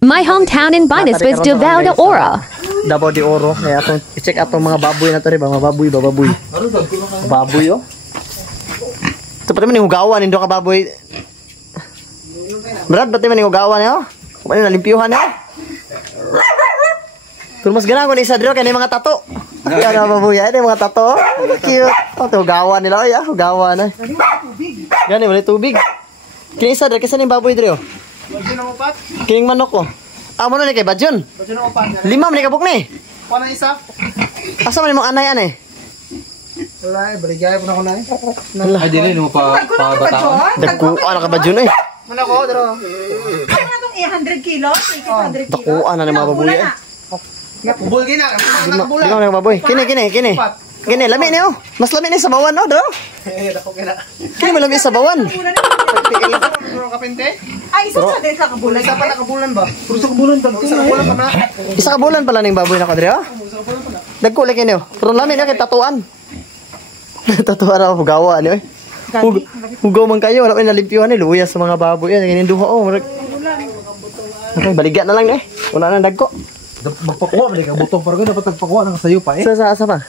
My hometown in Binus was Davao de Oro. Davao de Oro. Kaya atong i-check atong mga baboy na to rin ba? Mga baboy ba? Baboy. Baboy oh. Ito pati man yung hugawan. Hindi ka baboy. Brad, pati man yung hugawan eh oh. Kung ano nalimpiyuhan eh. Kung mas ganang ko na isa dito kaya mga tato. Kaya na baboy yan. Mga tato. Cute. Ito hugawan nila. Ay hugawan eh. Gani, wala tubig. Kini isa dito. Kasi yung baboy dito. Kining manok ko. Amo na ni kay Badyon. Lima man ni kabuk ni. Kuha na isa. Asa man imong anay ane? Wala eh, baligay po na ko na eh. Ay, dili mo pa bataon. Dagkuan ka Badyon eh. Muna ko, dito. Ano nga itong 100 kilos? 100 kilos? Dakuan na ni mga baboy eh. Nakabul gina. Di mo na baboy. Kini. Kini, lami niyo. Mas lami ni sa bawan no, do. Dako kina. Kini malami sa bawan. Kapinte? Ay, isa sa din sa kabulan. Isa pa nakabulan ba? Puro sa kabulan ba? Isa kabulan pa na. Isa ka bulan pala ning baboy na ko diri oh. Dagko lagi niyo. Pero lami niyo kay tatuan. Tatuan ra hugawa ni oy. Hugaw man kayo, wala na nalimpyuhan ni luya sa mga baboy yan. Kini duha oh. Okay, baligyan na lang eh. Wala na dagko. Magpakuha, balik ang butong. Parang dapat nagpakuha ng sayo pa eh. Sa pa?